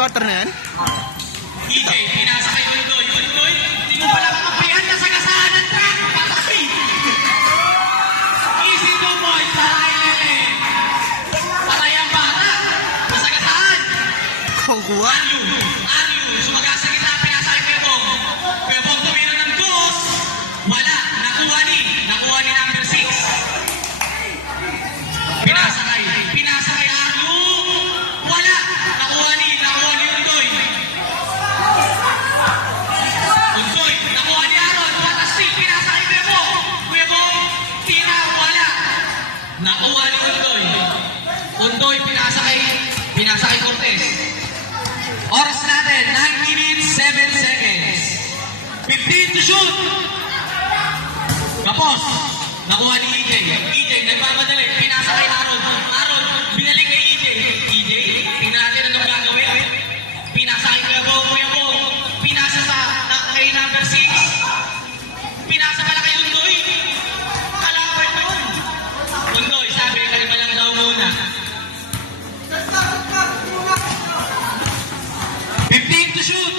quarter na yan? DJ, pinasa kay Undoy. Undoy, hindi mo pala makaprihan na sagasaan ng track. Patay! Easy 2 points sa Lele. Patay ang bata. Masagasaan. Kukuha. Aryu, sumagasa kita, pinasa kay Pebong. Pebong tumira ng dos. Wala, nakuha ni number 6. Pinasa kay Aryu. Wala, nakuha ni Undoy. Undoy, nakuha ni Aaron. Fantastic, pinasa kay Pebong. Pebong, wala. Nakuha ni Undoy. Undoy, pinasa kay Cortez. Oras natin, 9 minutes, 7 seconds. 15 to shoot. Tapos, nakuha ni EJ. EJ, nagpapadali. Pinasa kay Aaron. Aaron, binalik kay EJ. EJ, tingnan natin anong gagawin. Pinasa kay Kuya Bong. Pinasa kay number 6. Pinasa pala kay Undoy. Kalaban yun. Undoy, sabi, kalima lang daw muna. 15 to shoot.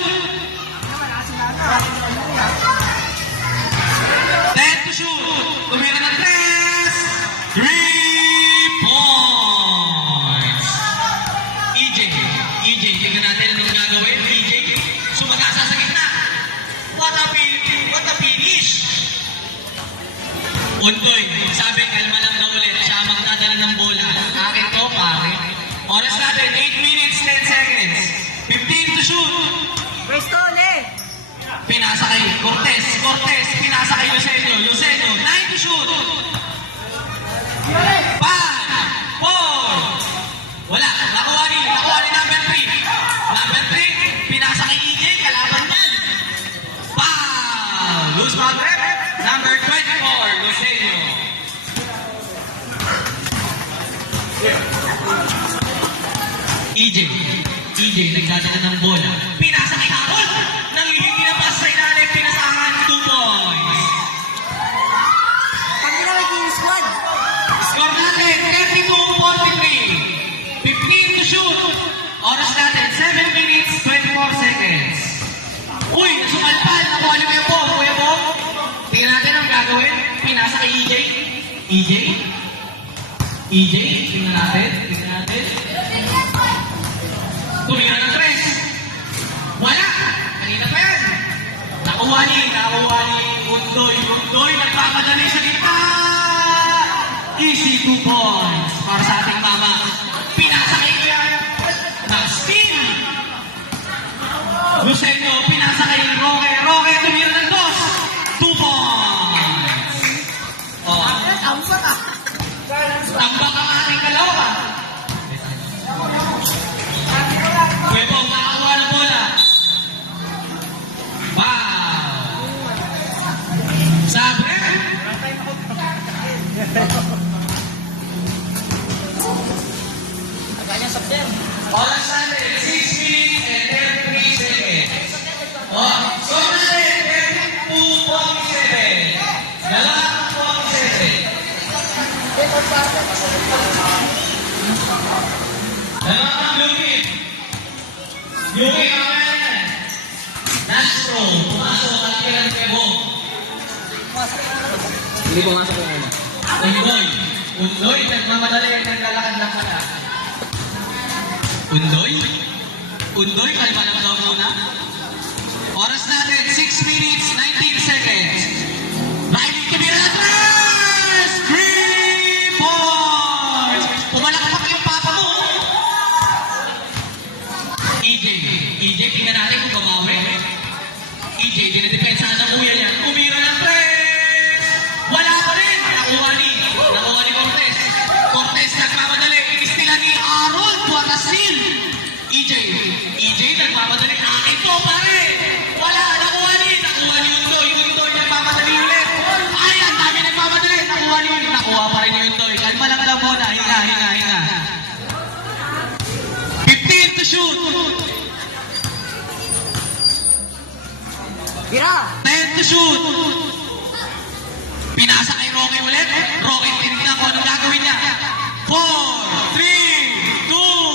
10 to shoot. Tumira ng 3. 3 points. EJ, tingnan natin anong gagawin. EJ, sumagasa sa gitna. What a finish. Undoy, sabi, kalma lang na ulit. Siya ang magdadala ng bola. Akin to, pare. Oras natin, 8 minutes, 10 seconds. 15 to shoot. Prestone! Pinasa kay Cortez, pinasa kay Luceno, 9 to shoot. 5, 4, wala, nakuha ni number 3. Number 3, pinasa kay EJ, kalaban yan. Foul! Loose ball trip, number 24, Luceno. EJ, nagdadala ng bola. Pinasa kay Harold. Nang hindi na pas sa ilalim, pinasahan 2 points. Pag ginawin yung squad. Score natin, 32-43. 15 to shoot. Oras natin, 7 minutes, 24 seconds. Uy, sumalpal. Nakuha ni Kuya Bong. Tingnan natin ang gagawin. Pinasa kay EJ. EJ, tingnan natin. Tumira ng 3. Wala! Kanina pa yan. Nakuha ni Undoy. Nagpapadali sa gitna. Easy 2 points para sa ating mama. Pinasa kay Ian. Steal! Luceno, pinasa kay Roque. Tumira ng 2 points. Tambak ang ating kalawa. Pwebong nakakuha ng bola. Wow! Sabre! Oras natin, 6 minutes and 33 seconds. Score natin, 32.7. 2.7. Yuki, amen. Nastro, pumasok at kailan kay Bong. Hindi pumasok ko muna. Undoy, nagmamadali, naglalakad lang pala. Undoy, kalma lang daw muna. Oras natin, 6 minutes, 19 seconds. Riley Camila Atras! 3 points! Pumalak pa yung papa mo. EJ, tingnan natin kung babawi. EJ, dinidepensa na kuya niya. Umira ng 3! Wala pa rin! Nakuha ni Cortez nagmamadali. Istila ni Aaron. What a steal! EJ, nagmamadali. Akin to, pare! Wala! Nakuha ni Undoy nagmamadali ulit. Ay, ang dami nagmamadali. Nakuha pa rin ni Undoy. Kalma lang daw muna. Hinga. 15 to shoot. Gira! 10 to shoot. Pinasa kay Roque ulit. Roque, tinignan ko anong gagawin niya. 4, 3, 2.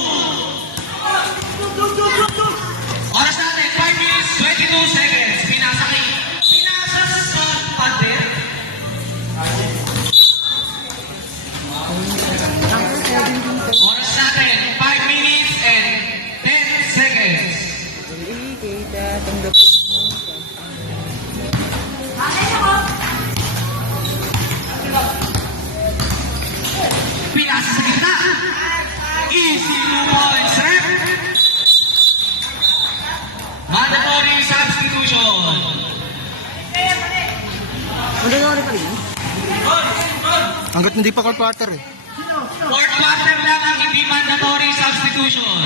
Pinasa sa gitna. Easy 2 points, rep. Mandatory substitution. Magagawa pa rin. Hanggat hindi pa quarter eh. Fourth quarter lang ang hindi mandatory substitution.